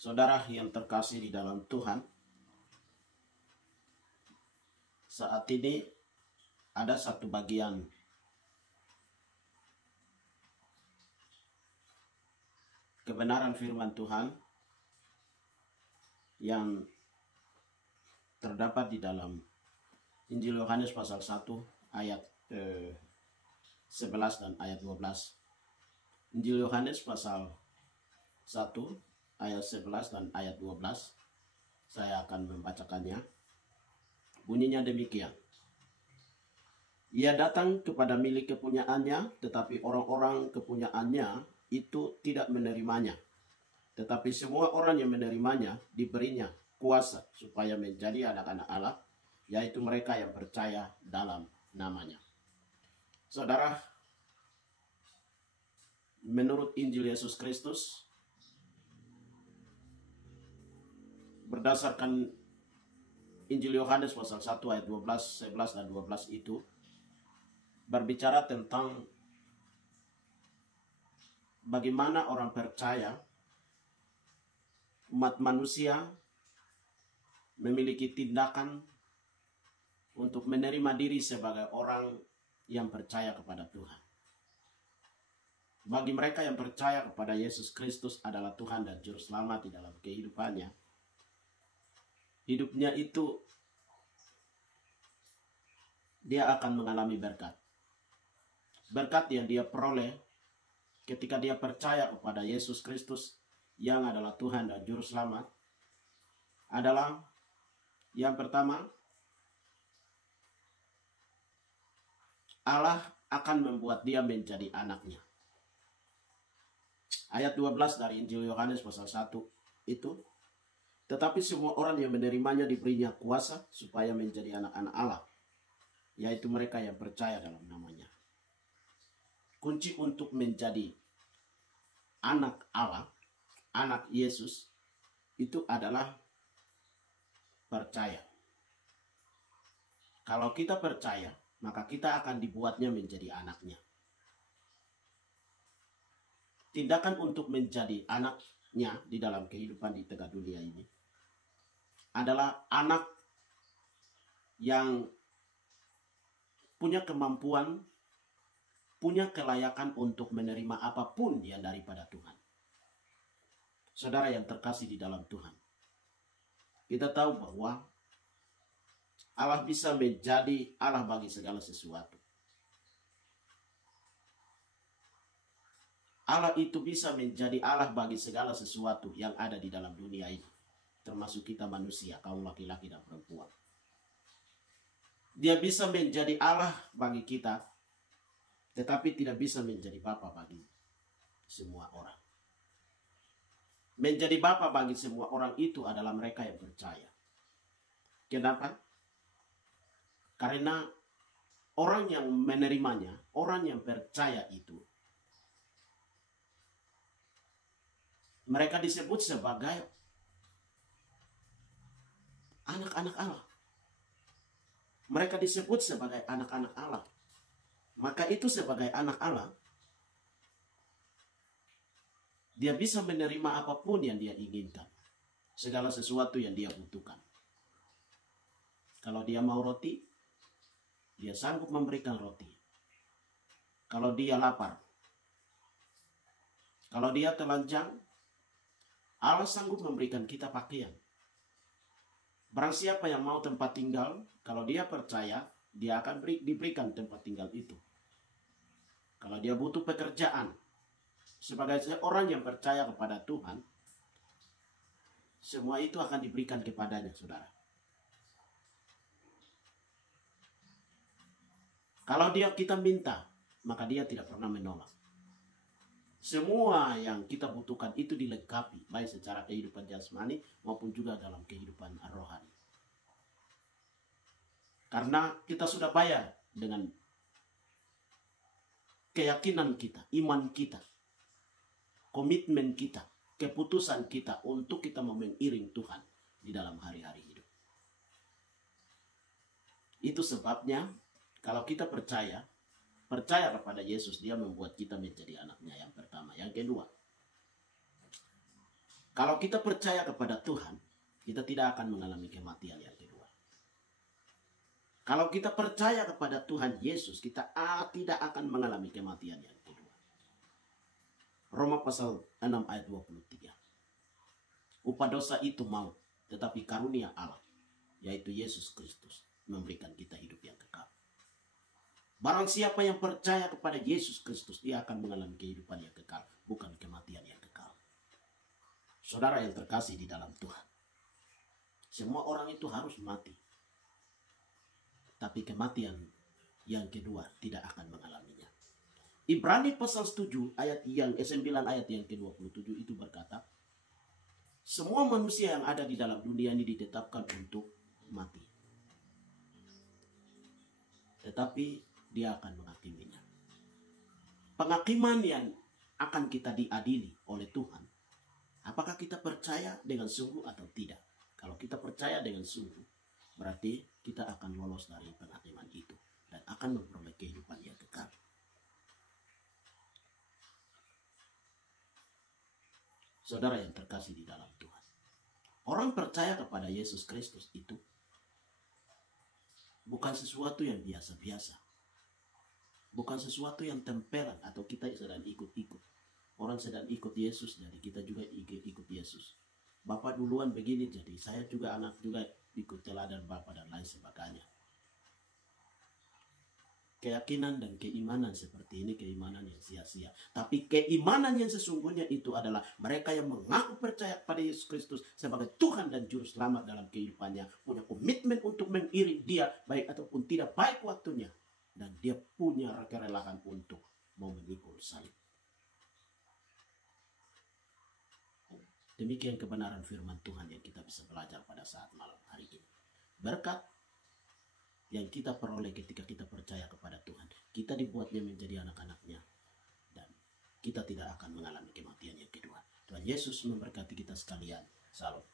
Saudara yang terkasih di dalam Tuhan, saat ini ada satu bagian kebenaran firman Tuhan yang terdapat di dalam Injil Yohanes pasal 1 ayat 11 dan ayat 12. Injil Yohanes pasal 1 ayat 11 dan ayat 12. Saya akan membacakannya. Bunyinya demikian. Ia datang kepada milik kepunyaannya, tetapi orang-orang kepunyaannya itu tidak menerimanya. Tetapi semua orang yang menerimanya diberinya kuasa supaya menjadi anak-anak Allah, yaitu mereka yang percaya dalam namanya. Saudara, menurut Injil Yesus Kristus, berdasarkan Injil Yohanes pasal 1 ayat 12, 11 dan 12 itu berbicara tentang bagaimana orang percaya, umat manusia memiliki tindakan untuk menerima diri sebagai orang yang percaya kepada Tuhan. Bagi mereka yang percaya kepada Yesus Kristus adalah Tuhan dan Juru Selamat di dalam kehidupannya, hidupnya itu dia akan mengalami berkat. Berkat yang dia peroleh ketika dia percaya kepada Yesus Kristus yang adalah Tuhan dan Juru Selamat adalah yang pertama, Allah akan membuat dia menjadi anaknya. Ayat 12 dari Injil Yohanes pasal 1 itu, tetapi semua orang yang menerimanya diberinya kuasa supaya menjadi anak-anak Allah, yaitu mereka yang percaya dalam namanya. Kunci untuk menjadi anak Allah, anak Yesus, itu adalah percaya. Kalau kita percaya, maka kita akan dibuatnya menjadi anaknya. Tindakan untuk menjadi anaknya di dalam kehidupan di tengah dunia ini adalah anak yang punya kemampuan, punya kelayakan untuk menerima apapun yang daripada Tuhan. Saudara yang terkasih di dalam Tuhan, kita tahu bahwa Allah bisa menjadi Allah bagi segala sesuatu. Allah itu bisa menjadi Allah bagi segala sesuatu yang ada di dalam dunia ini, termasuk kita manusia, kaum laki-laki dan perempuan. Dia bisa menjadi Allah bagi kita, tetapi tidak bisa menjadi Bapa bagi semua orang. Menjadi Bapa bagi semua orang itu adalah mereka yang percaya. Kenapa? Karena orang yang menerimanya, orang yang percaya itu, mereka disebut sebagai anak-anak Allah. Mereka disebut sebagai anak-anak Allah. Maka itu sebagai anak Allah, dia bisa menerima apapun yang dia inginkan. Segala sesuatu yang dia butuhkan. Kalau dia mau roti, dia sanggup memberikan roti. Kalau dia lapar, kalau dia telanjang, Allah sanggup memberikan kita pakaian. Barang siapa yang mau tempat tinggal, kalau dia percaya, dia akan diberikan tempat tinggal itu. Kalau dia butuh pekerjaan, sebagai orang yang percaya kepada Tuhan, semua itu akan diberikan kepadanya, saudara. Kalau kita minta, maka dia tidak pernah menolak. Semua yang kita butuhkan itu dilengkapi, baik secara kehidupan jasmani maupun juga dalam kehidupan rohani. Karena kita sudah bayar dengan keyakinan kita, iman kita, komitmen kita, keputusan kita untuk kita mengiring Tuhan di dalam hari-hari hidup. Itu sebabnya kalau kita percaya kepada Yesus, dia membuat kita menjadi anaknya yang pertama. Yang kedua, Kalau kita percaya kepada Tuhan, kita tidak akan mengalami kematian yang kedua. Kalau kita percaya kepada Tuhan Yesus, kita tidak akan mengalami kematian yang kedua. Roma pasal 6 ayat 23. Upah dosa itu maut, tetapi karunia Allah, yaitu Yesus Kristus, memberikan kita hidup yang kekal. Barang siapa yang percaya kepada Yesus Kristus, dia akan mengalami kehidupan yang kekal, bukan kematian yang kekal. Saudara yang terkasih di dalam Tuhan, semua orang itu harus mati. Tapi kematian yang kedua tidak akan mengalaminya. Ibrani pasal 7 ayat yang 9 ayat yang ke-27 itu berkata, semua manusia yang ada di dalam dunia ini ditetapkan untuk mati. Tetapi dia akan menghakiminya. Penghakiman yang akan kita diadili oleh Tuhan, apakah kita percaya dengan sungguh atau tidak? Kalau kita percaya dengan sungguh, berarti kita akan lolos dari penghakiman itu dan akan memperoleh kehidupan yang kekal. Saudara yang terkasih di dalam Tuhan, orang percaya kepada Yesus Kristus itu bukan sesuatu yang biasa-biasa. Bukan sesuatu yang tempelan atau kita sedang ikut-ikut. Orang sedang ikut Yesus, jadi kita juga ikut Yesus. Bapak duluan begini, jadi saya juga anak juga ikut teladan Bapak dan lain sebagainya. Keyakinan dan keimanan seperti ini keimanan yang sia-sia. Tapi keimanan yang sesungguhnya itu adalah mereka yang mengaku percaya pada Yesus Kristus sebagai Tuhan dan Juru Selamat dalam kehidupannya. Punya komitmen untuk mengiring dia baik ataupun tidak baik waktunya. Dan dia punya kerelaan untuk mau memikul salib. Demikian kebenaran firman Tuhan yang kita bisa belajar pada saat malam hari ini. Berkat yang kita peroleh ketika kita percaya kepada Tuhan. Kita dibuatnya menjadi anak-anaknya. Dan kita tidak akan mengalami kematian yang kedua. Tuhan Yesus memberkati kita sekalian. Salam.